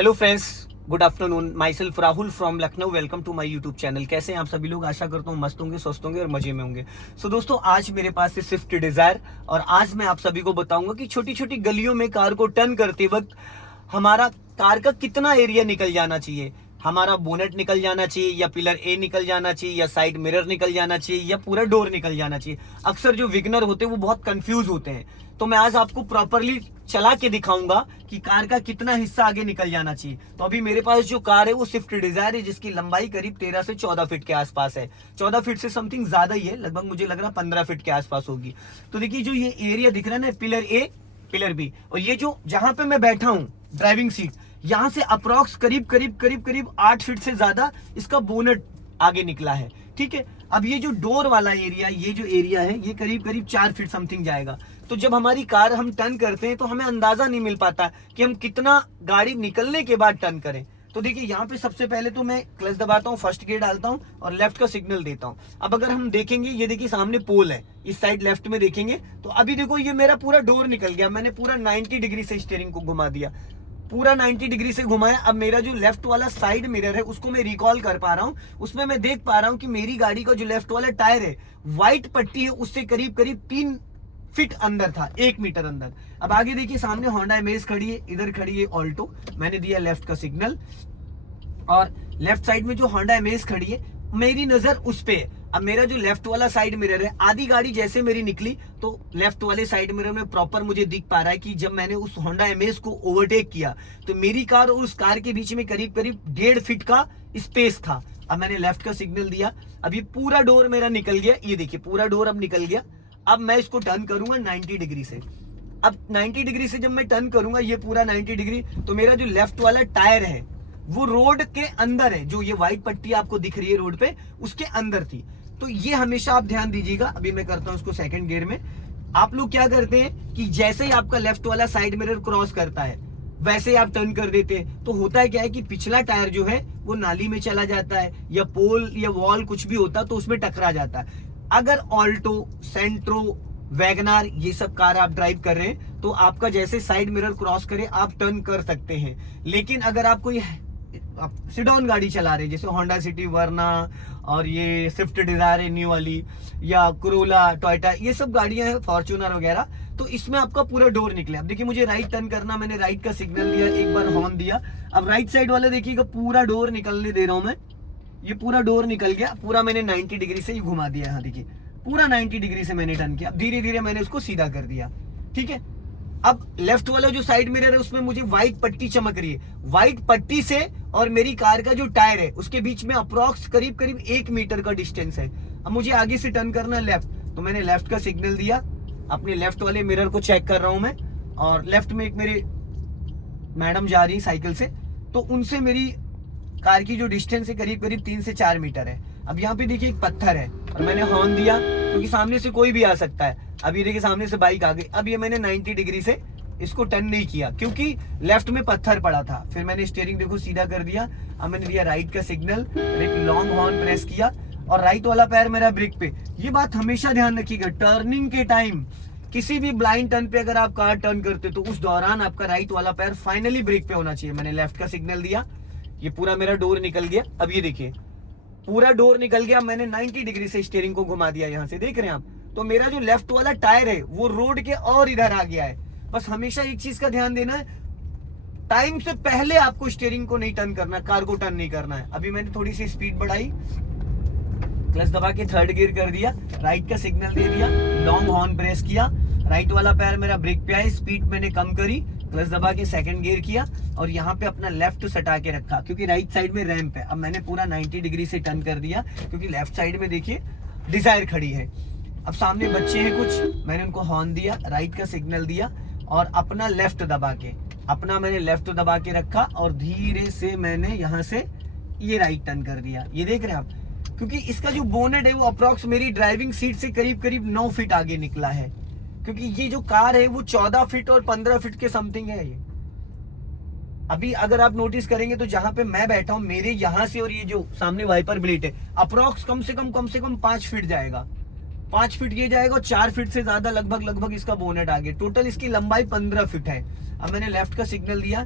Hello friends, good afternoon. Myself Rahul from Lucknow. Welcome to my YouTube channel. कैसे हैं आप सभी लोग? आशा करता हूँ मस्त होंगे, स्वस्थ होंगे और मजे में होंगे। सो दोस्तों, आज मेरे पास है स्विफ्ट डिजायर और आज मैं आप सभी को बताऊंगा कि छोटी छोटी गलियों में कार को टर्न करते वक्त हमारा कार का कितना एरिया निकल जाना चाहिए। हमारा बोनेट निकल जाना चाहिए या पिलर ए निकल जाना चाहिए या साइड मिरर निकल जाना चाहिए या पूरा डोर निकल जाना चाहिए। अक्सर जो विगनर होते हैं वो बहुत कंफ्यूज होते हैं, तो मैं आज आपको प्रॉपरली चला के दिखाऊंगा कि कार का कितना हिस्सा आगे निकल जाना चाहिए। तो अभी मेरे पास जो कार है वो स्विफ्ट डिजायर है, जिसकी लंबाई करीब 13 से 14 फीट के आसपास है। 14 फीट से समथिंग ज्यादा ही है, लगभग मुझे लग रहा 15 फीट के आसपास होगी। तो देखिए, जो ये एरिया दिख रहा है ना, पिलर ए पिलर बी, और ये जो जहां पे मैं बैठा हूं ड्राइविंग सीट, यहां से अप्रोक्स करीब 8 फीट से ज्यादा इसका बोनेट आगे निकला है। ठीक है, अब ये जो डोर वाला एरिया, ये जो एरिया है, ये करीब 4 फीट समथिंग जाएगा। तो जब हमारी कार हम टर्न करते हैं तो हमें अंदाजा नहीं मिल पाता कि हम कितना गाड़ी निकलने के बाद टर्न करें। तो देखिए, यहाँ पे सबसे पहले तो मैं क्लच दबाता हूँ, फर्स्ट गियर डालता हूँ और लेफ्ट का सिग्नल देता हूँ। अब अगर हम देखेंगे, ये देखिए सामने पोल है, इस साइड लेफ्ट में देखेंगे तो अभी देखो ये मेरा पूरा डोर निकल गया। मैंने पूरा 90 डिग्री से स्टीयरिंग को घुमा दिया, पूरा 90 डिग्री से घुमाया। अब मेरा जो लेफ्ट वाला साइड मिरर है उसको मैं रिकॉल कर पा रहा हूँ, उसमें मैं देख पा रहा हूँ कि मेरी गाड़ी का जो लेफ्ट वाला टायर है, व्हाइट पट्टी है, उससे करीब 3 फीट अंदर था, 1 मीटर अंदर। अब आगे देखिए, सामने होंडा अमेज खड़ी है, इधर खड़ी है ऑल्टो। मैंने दिया लेफ्ट का सिग्नल और लेफ्ट साइड में जो होंडा अमेज खड़ी है, मेरी नजर उस पे है। अब मेरा जो लेफ्ट वाला साइड मिरर है, आधी गाड़ी जैसे मेरी निकली तो लेफ्ट वाले साइड मिरर में प्रॉपर मुझे दिख पा रहा है कि जब मैंने उस होंडा अमेज को ओवरटेक किया तो मेरी कार और उस कार के बीच में करीब 1.5 फीट का स्पेस था। अब मैंने लेफ्ट का सिग्नल दिया, अब ये पूरा डोर मेरा निकल गया। ये देखिए, पूरा डोर अब निकल गया। अब मैं इसको टर्न करूंगा 90 डिग्री से। अब 90 डिग्री से जब मैं टर्न करूंगा, ये पूरा 90 डिग्री, तो मेरा जो लेफ्ट वाला टायर है वो रोड के अंदर है। जो ये व्हाइट पट्टी आपको दिख रही है रोड पे, उसके अंदर थी। तो ये हमेशा आप ध्यान दीजिएगा। अभी मैं करता हूं इसको सेकंड गियर में। आप लोग क्या करते हैं कि जैसे ही आपका लेफ्ट वाला साइड मिरर क्रॉस करता है वैसे ही आप टर्न कर देते हैं। तो होता है क्या है कि पिछला टायर जो है वो नाली में चला जाता है, या पोल या वॉल कुछ भी होता तो उसमें टकरा जाता है। अगर ऑल्टो, सेंट्रो, वैगनार, ये सब कार आप ड्राइव कर रहे हैं तो आपका जैसे साइड मिरर क्रॉस करे आप टर्न कर सकते हैं। लेकिन अगर आप कोई सिडॉन गाड़ी चला रहे हैं, जैसे होंडा सिटी, वर्ना और ये स्विफ्ट डिजायर है न्यू वाली, या कोरोला, टोयोटा, ये सब गाड़ियां हैं, फॉर्च्यूनर वगैरह, तो इसमें आपका पूरा डोर निकले। अब देखिए, मुझे राइट टर्न करना, मैंने राइट का सिग्नल दिया, एक बार हॉर्न दिया। अब राइट साइड वाले देखिएगा, पूरा डोर निकलने दे रहा हूं मैं। ये पूरा डोर निकल गया, पूरा मैंने 90 डिग्री से ही घुमा दिया। यहाँ देखिए, पूरा 90 डिग्री से मैंने टर्न किया। धीरे धीरे मैंने उसको सीधा कर दिया। ठीक है, अब लेफ्ट वाला जो साइड मिरर है उसमें मुझे व्हाइट पट्टी चमक रही है। व्हाइट पट्टी से और मेरी कार का जो टायर है उसके बीच में अप्रोक्स करीब 1 मीटर का डिस्टेंस है। अब मुझे आगे से टर्न करना है लेफ्ट, तो मैंने लेफ्ट का सिग्नल दिया। अपने लेफ्ट वाले मिरर को चेक कर रहा हूं मैं, और लेफ्ट में एक मेरे मैडम जा रही साइकिल से, तो उनसे मेरी कार की जो डिस्टेंस है करीब 3 से 4 मीटर है। अब यहाँ पे देखिए एक पत्थर है और मैंने हॉर्न दिया क्योंकि सामने से कोई भी आ सकता है। अब ये देखिए, सामने से बाइक आ गई। अब ये मैंने 90 डिग्री से इसको टर्न नहीं किया क्योंकि लेफ्ट में पत्थर पड़ा था। फिर मैंने स्टीयरिंग देखो सीधा कर दिया। अब मैंने दिया राइट का सिग्नल, एक लॉन्ग हॉर्न प्रेस किया और राइट वाला पैर मेरा ब्रेक पे। ये बात हमेशा ध्यान रखिएगा, टर्निंग के टाइम किसी भी ब्लाइंड टर्न पे अगर आप कार टर्न करते तो उस दौरान आपका राइट वाला पैर फाइनली ब्रेक पे होना चाहिए। मैंने लेफ्ट का सिग्नल दिया, ये पूरा मेरा डोर निकल गया। अब ये देखिए, पूरा डोर निकल गया। मैंने 90 डिग्री से स्टीयरिंग को घुमा दिया, यहां से देख रहे हैं आप। तो मेरा जो लेफ्ट वाला टायर है वो रोड के और इधर आ गया है। बस हमेशा एक चीज का ध्यान देना है, टाइम से पहले आपको स्टीयरिंग को नहीं टर्न करना, कार को टर्न नहीं करना है। अभी मैंने थोड़ी सी स्पीड बढ़ाई, क्लच दबा के थर्ड गियर कर दिया, राइट का सिग्नल दे दिया, लॉन्ग हॉर्न प्रेस किया, राइट वाला पैर मेरा ब्रेक पे आया, स्पीड मैंने कम करी, क्लच दबा के सेकंड गियर किया और यहाँ पे अपना लेफ्ट सटा के रखा क्योंकि राइट साइड में रैंप है। अब मैंने पूरा 90 डिग्री से टर्न कर दिया क्योंकि लेफ्ट साइड में देखिए डिजायर खड़ी है। अब सामने बच्चे हैं कुछ, मैंने उनको हॉर्न दिया, राइट का सिग्नल दिया और अपना लेफ्ट दबा के, मैंने लेफ्ट दबा के रखा और धीरे से मैंने यहाँ से ये राइट टर्न कर दिया। ये देख रहे हैं आप, क्योंकि इसका जो बोनेट है वो अप्रोक्स मेरी ड्राइविंग सीट से करीब 9 फीट आगे निकला है, क्योंकि ये जो कार है वो 14 फीट और 15 फीट के समथिंग है। ये अभी अगर आप नोटिस करेंगे तो जहां पे मैं बैठा हूं, मेरे यहां से और ये जो सामने वाइपर ब्लेड है अप्रोक्स कम से कम 5 फीट जाएगा। 5 फीट ये जाएगा और 4 फीट से ज्यादा लगभग इसका बोनेट आगे। टोटल इसकी लंबाई 15 फीट है। अब मैंने लेफ्ट का सिग्नल दिया,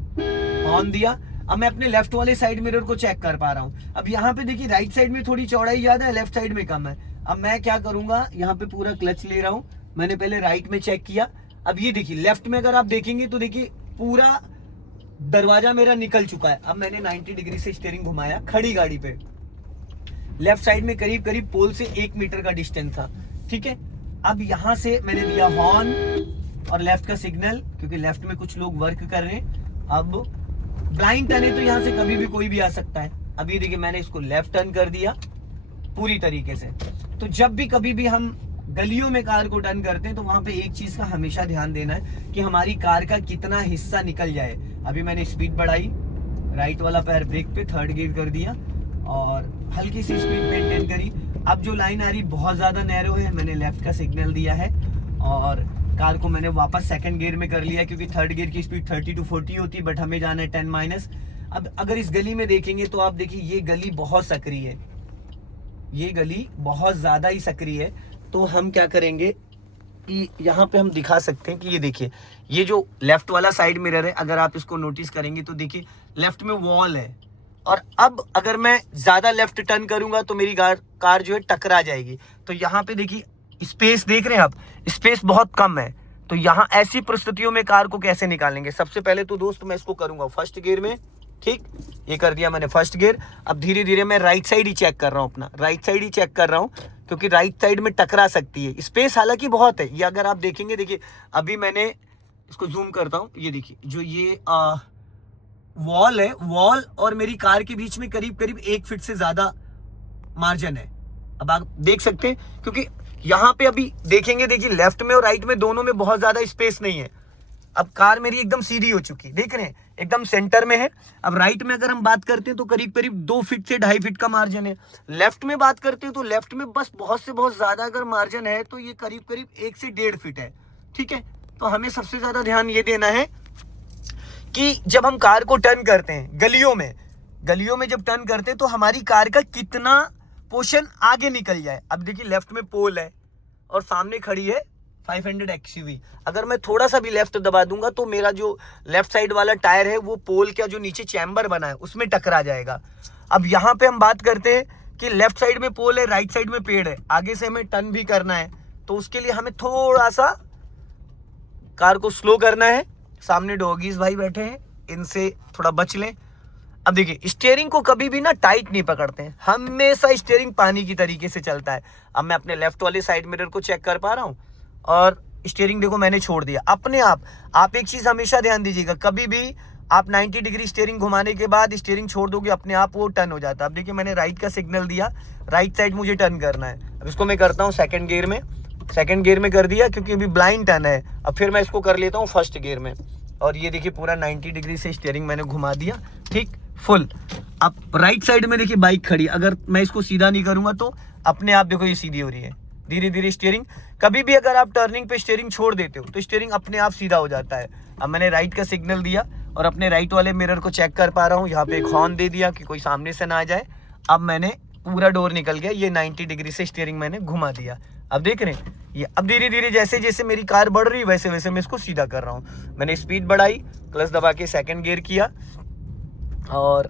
हॉर्न दिया। अब मैं अपने लेफ्ट वाले साइड मिरर को चेक कर पा रहा हूँ। अब यहाँ पे देखिए राइट साइड में थोड़ी चौड़ाई ज्यादा है, लेफ्ट साइड में कम है। अब मैं क्या करूंगा, यहाँ पे पूरा क्लच ले रहा हूँ। मैंने पहले राइट में चेक किया, अब ये देखिए लेफ्ट में अगर आप देखेंगे तो देखिए पूरा दरवाजा मेरा निकल चुका है। अब मैंने 90 डिग्री से स्टीयरिंग घुमाया खड़ी गाड़ी पे, लेफ्ट साइड में करीब करीब पोल से 1 मीटर का डिस्टेंस था, ठीक है। अब यहाँ से मैंने दिया हॉर्न और लेफ्ट का सिग्नल, क्योंकि लेफ्ट में कुछ लोग वर्क कर रहे हैं। अब ब्लाइंड टर्न है तो यहाँ से कभी भी कोई भी आ सकता है। अब ये देखिए मैंने इसको लेफ्ट टर्न कर दिया पूरी तरीके से। तो जब भी कभी भी हम गलियों में कार को टर्न करते हैं तो वहां पे एक चीज का हमेशा ध्यान देना है कि हमारी कार का कितना हिस्सा निकल जाए। अभी मैंने स्पीड बढ़ाई, राइट वाला पैर ब्रेक पे, थर्ड गियर कर दिया और हल्की सी स्पीड मेंटेन करी। अब जो लाइन आ रही बहुत ज्यादा नैरो है, मैंने लेफ्ट का सिग्नल दिया है और कार को मैंने वापस सेकंड गियर में कर लिया, क्योंकि थर्ड गियर की स्पीड 30 to 40 होती है, बट हमें जाना है 10-। अब अगर इस गली में देखेंगे तो आप देखिए ये गली बहुत सक्रिय है, ये गली बहुत ज्यादा ही सक्रिय है। तो हम क्या करेंगे कि यहाँ पे हम दिखा सकते हैं कि ये देखिए ये जो लेफ्ट वाला साइड मिरर है, अगर आप इसको नोटिस करेंगे तो देखिए लेफ्ट में वॉल है, और अब अगर मैं ज्यादा लेफ्ट टर्न करूंगा तो मेरी कार जो है टकरा जाएगी। तो यहाँ पे देखिए स्पेस देख रहे हैं आप, स्पेस बहुत कम है। तो यहाँ ऐसी परिस्थितियों में कार को कैसे निकालेंगे, सबसे पहले तो दोस्त मैं इसको करूंगा फर्स्ट गियर में, ठीक, ये कर दिया मैंने फर्स्ट गियर। अब धीरे धीरे मैं राइट साइड ही चेक कर रहा हूँ, अपना राइट साइड ही चेक कर रहा हूँ, क्योंकि राइट साइड में टकरा सकती है। स्पेस हालांकि बहुत है, ये अगर आप देखेंगे, देखिए अभी मैंने इसको जूम करता हूँ, ये देखिए जो ये वॉल है, वॉल और मेरी कार के बीच में करीब करीब 1 फीट से ज्यादा मार्जिन है। अब आप देख सकते हैं, क्योंकि यहाँ पे अभी देखेंगे, देखिए लेफ्ट में और राइट में दोनों में बहुत ज्यादा स्पेस नहीं है। अब कार मेरी एकदम सीधी हो चुकी, देख रहे हैं एकदम सेंटर में है। अब राइट में अगर हम बात करते हैं तो करीब करीब 2 फीट से 2.5 फीट का मार्जिन है। लेफ्ट में बात करते हैं तो लेफ्ट में बस बहुत से बहुत ज्यादा अगर मार्जिन है तो ये करीब करीब 1 से 1.5 फीट है, ठीक है। तो हमें सबसे ज्यादा ध्यान ये देना है कि जब हम कार को टर्न करते हैं गलियों में जब टर्न करते हैं तो हमारी कार का कितना पोर्शन आगे निकल जाए। अब देखिए लेफ्ट में पोल है और सामने खड़ी है 500 XUV। अगर मैं थोड़ा सा भी लेफ्ट दबा दूंगा तो मेरा जो लेफ्ट साइड वाला टायर है वो पोल का जो नीचे चैम्बर बना है उसमें टकरा जाएगा। अब यहाँ पे हम बात करते हैं कि लेफ्ट साइड में पोल है, राइट साइड में पेड़ है, आगे से हमें टर्न भी करना है, तो उसके लिए हमें थोड़ा सा कार को स्लो करना है। सामने डॉगीज भाई बैठे हैं, इनसे थोड़ा बच लें। अब देखिए स्टीयरिंग को कभी भी ना टाइट नहीं पकड़ते हैं, हमेशा स्टीयरिंग पानी की तरीके से चलता है। अब मैं अपने लेफ्ट वाले साइड मिरर को चेक कर पा रहा हूँ और स्टीयरिंग देखो मैंने छोड़ दिया अपने आप एक चीज हमेशा ध्यान दीजिएगा, कभी भी आप 90 डिग्री स्टीयरिंग घुमाने के बाद स्टीयरिंग छोड़ दोगे अपने आप वो टर्न हो जाता है। अब देखिए मैंने राइट का सिग्नल दिया, राइट साइड मुझे टर्न करना है। अब इसको मैं करता हूँ सेकंड गियर में कर दिया, क्योंकि अभी ब्लाइंड टर्न है। अब फिर मैं इसको कर लेता हूँ फर्स्ट गियर में, और ये देखिए पूरा 90 डिग्री से स्टीयरिंग मैंने घुमा दिया, ठीक, फुल। अब राइट साइड में देखिए बाइक खड़ी, अगर मैं इसको सीधा नहीं करूंगा तो अपने आप देखो ये सीधी हो रही है, धीरे धीरे स्टीयरिंग। कभी भी अगर आप टर्निंग पे स्टीयरिंग छोड़ देते हो तो स्टीयरिंग अपने आप सीधा हो जाता है। अब मैंने राइट का सिग्नल दिया और अपने राइट वाले मिरर को चेक कर पा रहा हूँ, यहाँ पे एक हॉर्न दे दिया कि कोई सामने से ना आ जाए। अब मैंने पूरा डोर निकल गया, ये 90 डिग्री से स्टीयरिंग मैंने घुमा दिया। अब देख रहे हैं ये, अब धीरे धीरे जैसे जैसे मेरी कार बढ़ रही वैसे वैसे मैं इसको सीधा कर रहा हूँ। मैंने स्पीड बढ़ाई, क्लच दबा के सेकंड गियर किया और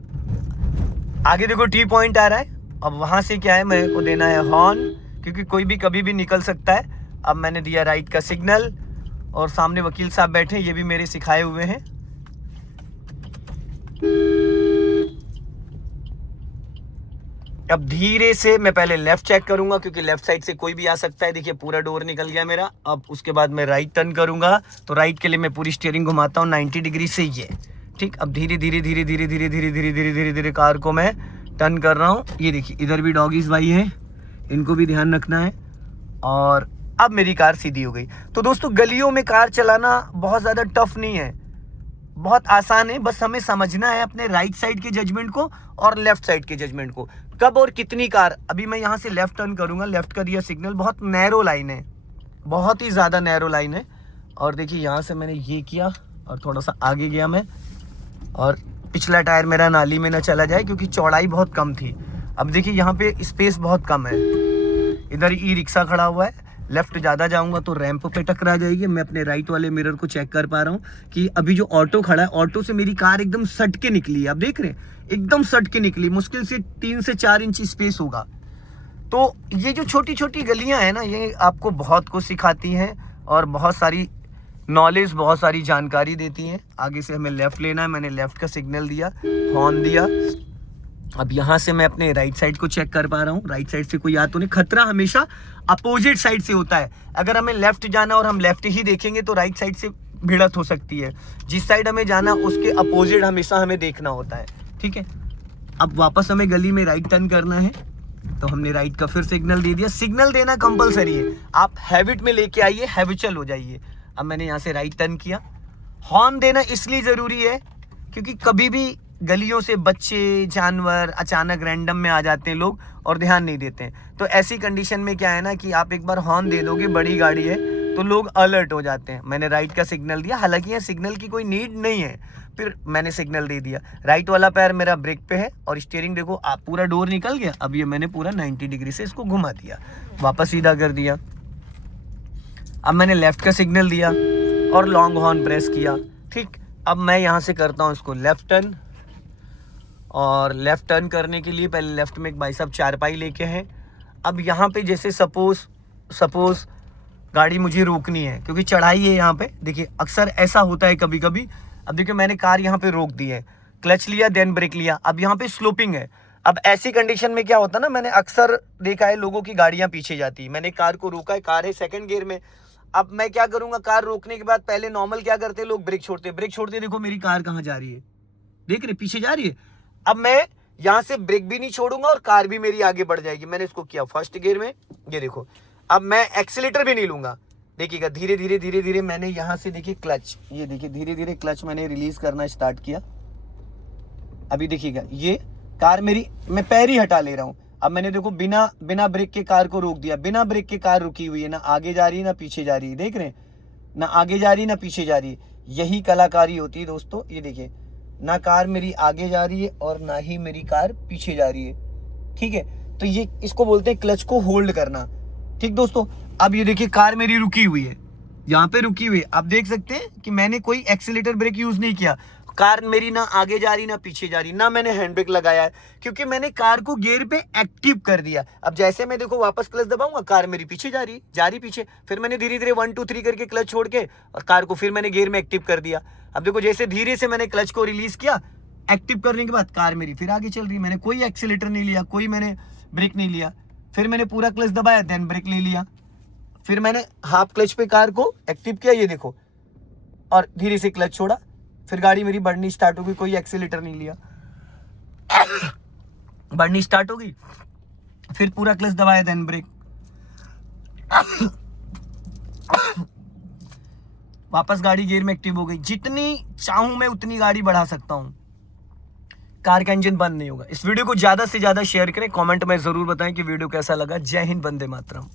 आगे देखो टी पॉइंट आ रहा है। अब वहां से क्या है, मेरे को देना है हॉर्न, क्योंकि कोई भी कभी भी निकल सकता है। अब मैंने दिया राइट का सिग्नल और सामने वकील साहब बैठे, ये भी मेरे सिखाए हुए हैं। अब धीरे से मैं पहले लेफ्ट चेक करूंगा, क्योंकि लेफ्ट साइड से कोई भी आ सकता है। देखिए पूरा डोर निकल गया मेरा। अब उसके बाद मैं राइट टर्न करूंगा, तो राइट के लिए मैं पूरी स्टीयरिंग घुमाता हूँ 90 डिग्री से, ये ठीक। अब धीरे धीरे धीरे धीरे धीरे धीरे धीरे धीरे धीरे धीरे कार को मैं टर्न कर रहा हूँ। ये देखिए इधर भी डॉगीज भाई हैं, इनको भी ध्यान रखना है। और अब मेरी कार सीधी हो गई। तो दोस्तों गलियों में कार चलाना बहुत ज़्यादा टफ नहीं है, बहुत आसान है। बस हमें समझना है अपने राइट साइड के जजमेंट को और लेफ्ट साइड के जजमेंट को, कब और कितनी कार। अभी मैं यहाँ से लेफ्ट टर्न करूँगा, लेफ्ट का दिया सिग्नल, बहुत नैरो लाइन है, बहुत ही ज़्यादा नैरो लाइन है। और देखिए यहाँ से मैंने ये किया और थोड़ा सा आगे गया मैं, और पिछला टायर मेरा नाली में ना चला जाए, क्योंकि चौड़ाई बहुत कम थी। अब देखिए यहाँ पे स्पेस बहुत कम है, इधर ई रिक्शा खड़ा हुआ है, लेफ्ट ज़्यादा जाऊंगा तो रैंप पे टकरा जाएगी। मैं अपने राइट वाले मिरर को चेक कर पा रहा हूँ कि अभी जो ऑटो खड़ा है, ऑटो से मेरी कार एकदम सट के निकली है। आप देख रहे हैं एकदम सट के निकली, मुश्किल से 3 से 4 इंच स्पेस होगा। तो ये जो छोटी छोटी गलियां हैं ना, ये आपको बहुत कुछ सिखाती हैं और बहुत सारी नॉलेज, बहुत सारी जानकारी देती हैं। आगे से हमें लेफ्ट लेना है, मैंने लेफ्ट का सिग्नल दिया, हॉर्न दिया। अब यहाँ से मैं अपने राइट साइड को चेक कर पा रहा हूँ, राइट साइड से कोई आ तो नहीं। खतरा हमेशा अपोजिट साइड से होता है। अगर हमें लेफ्ट जाना और हम लेफ्ट ही देखेंगे तो राइट साइड से भिड़त हो सकती है। जिस साइड हमें जाना उसके अपोजिट हमेशा हमें देखना होता है, ठीक है। अब वापस हमें गली में राइट टर्न करना है, तो हमने राइट का फिर सिग्नल दे दिया। सिग्नल देना कंपलसरी है, आप हैबिट में लेके आइए, हैबिचुअल हो जाइए। अब मैंने यहाँ से राइट टर्न किया। हॉर्न देना इसलिए ज़रूरी है क्योंकि कभी भी गलियों से बच्चे, जानवर अचानक रैंडम में आ जाते हैं लोग और ध्यान नहीं देते हैं। तो ऐसी कंडीशन में क्या है ना कि आप एक बार हॉर्न दे दोगे, बड़ी गाड़ी है तो लोग अलर्ट हो जाते हैं। मैंने राइट का सिग्नल दिया, हालांकि यहाँ सिग्नल की कोई नीड नहीं है, फिर मैंने सिग्नल दे दिया। राइट वाला पैर मेरा ब्रेक पे है और स्टीयरिंग देखो, आप पूरा डोर निकल गया। अब ये मैंने पूरा 90 डिग्री से इसको घुमा दिया, वापस सीधा कर दिया। अब मैंने लेफ्ट का सिग्नल दिया और लॉन्ग हॉर्न प्रेस किया, ठीक। अब मैं यहाँ से करता हूँ इसको लेफ्ट टर्न, और लेफ्ट टर्न करने के लिए पहले लेफ्ट में एक भाई साहब चारपाई लेके हैं। अब यहाँ पे जैसे सपोज गाड़ी मुझे रोकनी है क्योंकि चढ़ाई है यहाँ पे, देखिए अक्सर ऐसा होता है कभी कभी। अब देखिए मैंने कार यहाँ पे रोक दी है, क्लच लिया देन ब्रेक लिया, अब यहाँ पे स्लोपिंग है। अब ऐसी कंडीशन में क्या होता है ना, मैंने अक्सर देखा है लोगों की गाड़ियाँ पीछे जाती है। मैंने कार को रोका है, कार है सेकंड गियर में। अब मैं क्या करूँगा, कार रोकने के बाद पहले नॉर्मल क्या करते हैं लोग, ब्रेक छोड़ते देखो मेरी कार कहाँ जा रही है, देख रहे पीछे जा रही है। अब मैं यहाँ से ब्रेक भी नहीं छोड़ूंगा और कार भी मेरी आगे बढ़ जाएगी। मैंने इसको किया फर्स्ट गियर में, ये देखो। अब मैं एक्सीलेटर भी नहीं लूंगा, देखिएगा धीरे धीरे मैंने यहाँ से देखिए क्लच, ये देखिए धीरे धीरे क्लच मैंने रिलीज करना स्टार्ट किया। अभी देखिएगा ये कार मेरी, मैं पैर ही हटा ले रहा हूँ। अब मैंने देखो बिना ब्रेक के कार को रोक दिया। बिना ब्रेक के कार रुकी हुई है, ना आगे जा रही है ना पीछे जा रही है, देख रहे हैं ना आगे जा रही है ना पीछे जा रही है। यही कलाकारी होती है दोस्तों। ये देखिए ना कार मेरी आगे जा रही है और ना ही मेरी कार पीछे जा रही है, ठीक है। तो ये इसको बोलते हैं क्लच को होल्ड करना, ठीक दोस्तों। अब ये देखिए कार मेरी रुकी हुई है, यहाँ पे रुकी हुई है। आप देख सकते हैं कि मैंने कोई एक्सीलेटर ब्रेक यूज नहीं किया। कार मेरी ना आगे जा रही ना पीछे जा रही, ना मैंने हैंड ब्रेक लगाया है क्योंकि मैंने कार को गियर पे एक्टिव कर दिया। अब जैसे मैं देखो वापस क्लच दबाऊंगा, कार मेरी पीछे जा रही पीछे। फिर मैंने धीरे धीरे 1 2 3 करके क्लच छोड़ के और कार को फिर मैंने गियर में एक्टिव कर दिया। अब देखो जैसे धीरे से मैंने क्लच को रिलीज किया, एक्टिव करने के बाद कार मेरी फिर आगे चल रही। मैंने कोई एक्सीलेटर नहीं लिया, कोई मैंने ब्रेक नहीं लिया। फिर मैंने पूरा क्लच दबाया देन ब्रेक ले लिया। फिर मैंने हाफ क्लच पे कार को एक्टिव किया, ये देखो, और धीरे से क्लच छोड़ा। फिर गाड़ी मेरी बढ़नी स्टार्ट हो गई, कोई एक्सीलेटर नहीं लिया, बढ़नी स्टार्ट हो गई। फिर पूरा क्लच दबाया देन ब्रेक, वापस गाड़ी गियर में एक्टिव हो गई। जितनी चाहूं मैं उतनी गाड़ी बढ़ा सकता हूं, कार का इंजन बंद नहीं होगा। इस वीडियो को ज्यादा से ज्यादा शेयर करें, कमेंट में जरूर बताएं कि वीडियो कैसा लगा। जय हिंद, वंदे मातरम।